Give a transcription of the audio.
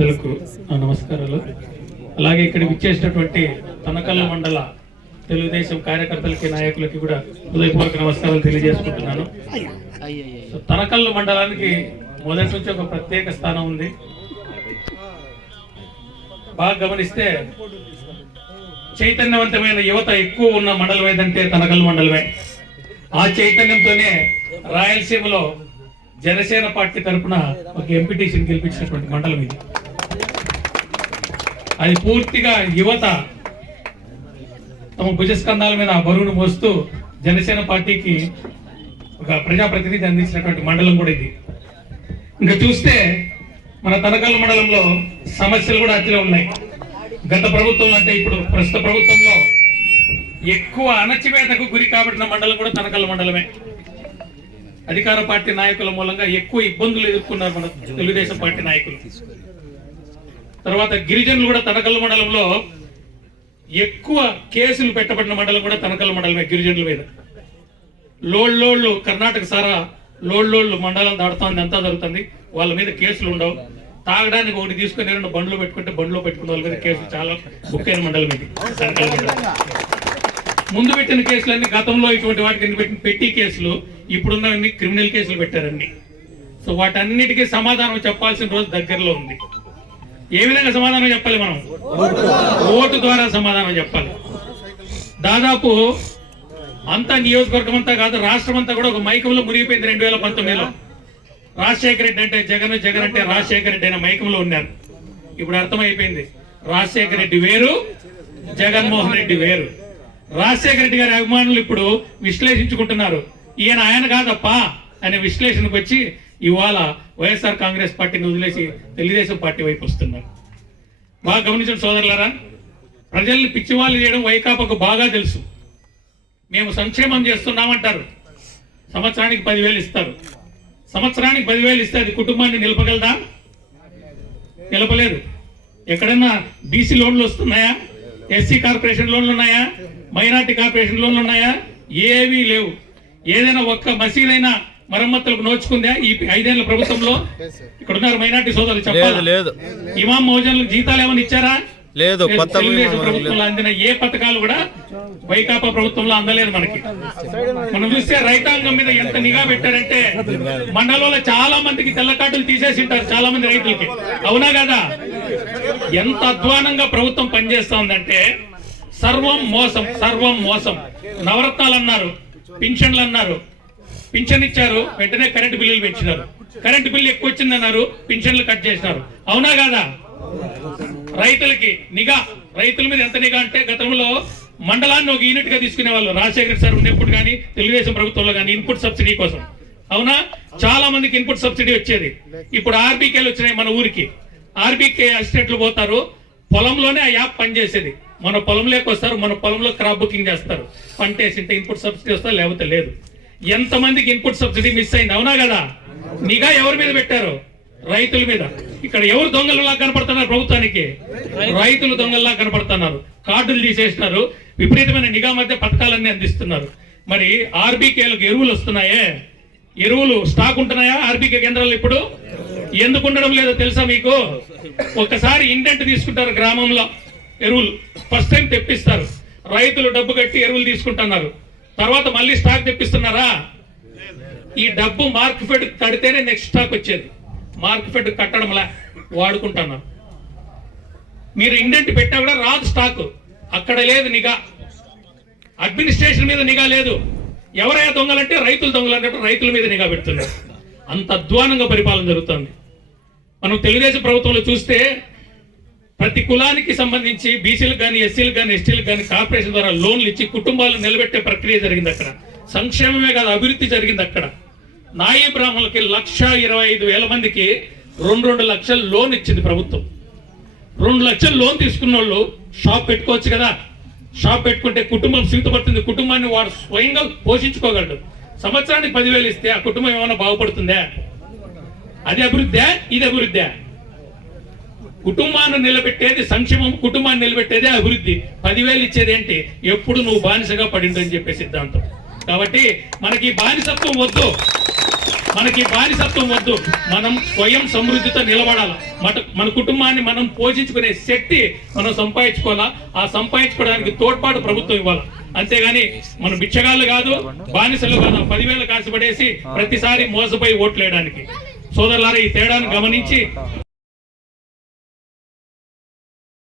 పెద్దలకు నమస్కారాలు అలాగే ఇక్కడ విచ్చేసినటువంటి తనకల్ల మండల తెలుగుదేశం కార్యకర్తలకి నాయకులకి కూడా హృదయపూర్వక నమస్కారాలు తెలియజేసుకుంటున్నాను తనకల్లు మండలానికి మొదటి నుంచి ఒక ప్రత్యేక స్థానం ఉంది బాగా గమనిస్తే చైతన్యవంతమైన యువత ఎక్కువ ఉన్న మండలం ఏదంటే తనకల్లు మండలమే ఆ చైతన్యంతోనే రాయలసీమలో జనసేన పార్టీ తరఫున ఒక ఎంపీటీసీని గెలిపించినటువంటి మండలం ఇది అది పూర్తిగా యువత తమ భుజస్కంధాల మీద బరువును మోస్తూ జనసేన పార్టీకి ఒక ప్రజాప్రతినిధి అందించినటువంటి మండలం కూడా ఇది ఇంకా చూస్తే మన తనకల్ మండలంలో సమస్యలు కూడా అతిలో ఉన్నాయి గత ప్రభుత్వం అంటే ఇప్పుడు ప్రస్తుత ప్రభుత్వంలో ఎక్కువ అణచివేతకు గురి కాబట్టిన మండలం కూడా తనకల్ మండలమే అధికార పార్టీ నాయకుల మూలంగా ఎక్కువ ఇబ్బందులు ఎదుర్కొన్నారు మన తెలుగుదేశం పార్టీ నాయకులు తర్వాత గిరిజనులు కూడా తనకల్ మండలంలో ఎక్కువ కేసులు పెట్టబడిన మండలం కూడా తనకల్ మండలమే గిరిజనుల మీద లోళ్ళోళ్ళు కర్ణాటక సారా లోళ్ళోళ్ళు మండలం దాడుతుంది అంతా జరుగుతుంది వాళ్ళ మీద కేసులు ఉండవు తాగడానికి ఒకటి తీసుకుని రెండు బండ్లు పెట్టుకుంటే బండ్లు పెట్టుకున్న వాళ్ళ మీద కేసులు చాలా ముఖ్యమైన మండలం ఇది ముందు పెట్టిన కేసులన్నీ గతంలో ఇటువంటి వాటికి పెట్టిన పెట్టి కేసులు ఇప్పుడున్నవన్నీ క్రిమినల్ కేసులు పెట్టారండి సో వాటన్నిటికీ సమాధానం చెప్పాల్సిన రోజు దగ్గరలో ఉంది ఏ విధంగా సమాధానం చెప్పాలి మనం ఓటు ద్వారా సమాధానం చెప్పాలి దాదాపు అంతా నియోజకవర్గం అంతా కాదు రాష్ట్రం అంతా కూడా ఒక మైకంలో మురిగిపోయింది రెండు వేల పంతొమ్మిదిలో రాజశేఖర రెడ్డి అంటే జగన్ జగన్ అంటే రాజశేఖర రెడ్డి అనే మైకంలో ఉన్నారు ఇప్పుడు అర్థమైపోయింది రాజశేఖర రెడ్డి వేరు జగన్మోహన్ రెడ్డి వేరు రాజశేఖర రెడ్డి గారి అభిమానులు ఇప్పుడు విశ్లేషించుకుంటున్నారు ఈయన ఆయన కాదప్పా అనే విశ్లేషణకు వచ్చి ఇవాళ వైఎస్ఆర్ కాంగ్రెస్ పార్టీని వదిలేసి తెలుగుదేశం పార్టీ వైపు వస్తున్నారు బాగా గమనించిన సోదరులరా ప్రజల్ని పిచ్చివాళ్ళు చేయడం వైకాపాకు బాగా తెలుసు మేము సంక్షేమం చేస్తున్నామంటారు సంవత్సరానికి పదివేలు ఇస్తారు సంవత్సరానికి పదివేలు ఇస్తే అది కుటుంబాన్ని నిలపగలదా నిలపలేదు ఎక్కడన్నా బీసీ లోన్లు వస్తున్నాయా ఎస్సీ కార్పొరేషన్ లోన్లు ఉన్నాయా మైనార్టీ కార్పొరేషన్ లోన్లు ఉన్నాయా ఏవీ లేవు ఏదైనా ఒక్క మసీదైనా మరమ్మతులకు నోచుకుందా ఈ ఐదేళ్ల ప్రభుత్వంలో ఇక్కడ ఉన్నారు మైనార్టీ సోదరులు చెప్పాలి లేదు ఇమాం మౌజన్లకు జీతాలు ఏమైనా ఇచ్చారా లేదు తెలుగుదేశం ప్రభుత్వంలో అందిన ఏ పథకాలు కూడా వైకాపా ప్రభుత్వంలో అందలేదు మనకి మనం చూస్తే రైతాంగం మీద ఎంత నిఘా పెట్టారంటే మండలంలో చాలా మందికి తెల్లకాటులు కార్డులు తీసేసింటారు చాలా మంది రైతులకి అవునా కదా ఎంత అధ్వానంగా ప్రభుత్వం పనిచేస్తా సర్వం మోసం సర్వం మోసం నవరత్నాలు అన్నారు పింఛన్లు అన్నారు పింఛన్ ఇచ్చారు వెంటనే కరెంటు బిల్లులు పెంచినారు కరెంట్ బిల్లు ఎక్కువ వచ్చిందన్నారు పింఛన్లు కట్ చేసినారు అవునా కాదా రైతులకి నిఘా రైతుల మీద ఎంత నిఘా అంటే గతంలో మండలాన్ని ఒక యూనిట్ గా తీసుకునే వాళ్ళు రాజశేఖర్ సార్ ఉన్నప్పుడు కానీ తెలుగుదేశం ప్రభుత్వంలో కానీ ఇన్పుట్ సబ్సిడీ కోసం అవునా చాలా మందికి ఇన్పుట్ సబ్సిడీ వచ్చేది ఇప్పుడు ఆర్బీకేలు వచ్చినాయి మన ఊరికి ఆర్బీకే అసిస్టెంట్లు పోతారు పొలంలోనే ఆ యాప్ పనిచేసేది మన పొలంలోకి వస్తారు మన పొలంలో క్రాప్ బుకింగ్ చేస్తారు పంట వేసింటే ఇన్పుట్ సబ్సిడీ వస్తా లేకపోతే లేదు ఎంతమందికి ఇన్పుట్ సబ్సిడీ మిస్ అయింది అవునా కదా నిఘా ఎవరి మీద పెట్టారు రైతుల మీద ఇక్కడ ఎవరు దొంగలలా కనపడుతున్నారు ప్రభుత్వానికి రైతులు దొంగలలా కనపడుతున్నారు కార్డులు తీసేస్తున్నారు విపరీతమైన నిఘా మధ్య పథకాలన్నీ అందిస్తున్నారు మరి ఆర్బీకేలకు ఎరువులు వస్తున్నాయే ఎరువులు స్టాక్ ఉంటున్నాయా ఆర్బీకే కేంద్రాలు ఇప్పుడు ఎందుకు ఉండడం లేదో తెలుసా మీకు ఒకసారి ఇంటెంట్ తీసుకుంటారు గ్రామంలో ఎరువులు ఫస్ట్ టైం తెప్పిస్తారు రైతులు డబ్బు కట్టి ఎరువులు తీసుకుంటున్నారు తర్వాత మళ్ళీ స్టాక్ తెప్పిస్తున్నారా ఈ డబ్బు మార్క్ ఫెడ్ కడితేనే నెక్స్ట్ స్టాక్ వచ్చేది మార్క్ ఫెడ్ కట్టడంలా వాడుకుంటాను మీరు ఇండెంట్ పెట్టా కూడా రాదు స్టాక్ అక్కడ లేదు నిఘా అడ్మినిస్ట్రేషన్ మీద నిఘా లేదు ఎవరైనా దొంగలంటే రైతులు దొంగలు రైతుల మీద నిఘా పెడుతున్నారు అంత అధ్వానంగా పరిపాలన జరుగుతుంది మనం తెలుగుదేశం ప్రభుత్వంలో చూస్తే ప్రతి కులానికి సంబంధించి బీసీలకు కానీ ఎస్సీలకు కానీ ఎస్టీలకు కానీ కార్పొరేషన్ ద్వారా లోన్లు ఇచ్చి కుటుంబాలు నిలబెట్టే ప్రక్రియ జరిగింది అక్కడ సంక్షేమమే కాదు అభివృద్ధి జరిగింది అక్కడ నాయీ బ్రాహ్మణులకి లక్ష ఇరవై ఐదు వేల మందికి రెండు రెండు లక్షలు లోన్ ఇచ్చింది ప్రభుత్వం రెండు లక్షలు లోన్ తీసుకున్న వాళ్ళు షాప్ పెట్టుకోవచ్చు కదా షాప్ పెట్టుకుంటే కుటుంబం సిగ్గుపడుతుంది కుటుంబాన్ని వాడు స్వయంగా పోషించుకోగలడు సంవత్సరానికి పదివేలు ఇస్తే ఆ కుటుంబం ఏమైనా బాగుపడుతుందా అది అభివృద్ధి ఇది అభివృద్ధి కుటుంబాన్ని నిలబెట్టేది సంక్షేమం కుటుంబాన్ని నిలబెట్టేది అభివృద్ధి పదివేలు ఇచ్చేది ఏంటి ఎప్పుడు నువ్వు బానిసగా పడిందని చెప్పే సిద్ధాంతం కాబట్టి మనకి బానిసత్వం వద్దు మనకి బానిసత్వం వద్దు మనం స్వయం సమృద్ధితో నిలబడాలి మన మన కుటుంబాన్ని మనం పోషించుకునే శక్తి మనం సంపాదించుకోవాలా ఆ సంపాదించుకోవడానికి తోడ్పాటు ప్రభుత్వం ఇవ్వాలి అంతేగాని మనం బిచ్చగాళ్ళు కాదు బానిసలు కాదు పదివేలు కాసిపడేసి ప్రతిసారి మోసపోయి ఓట్లేయడానికి సోదరులారా ఈ తేడాను గమనించి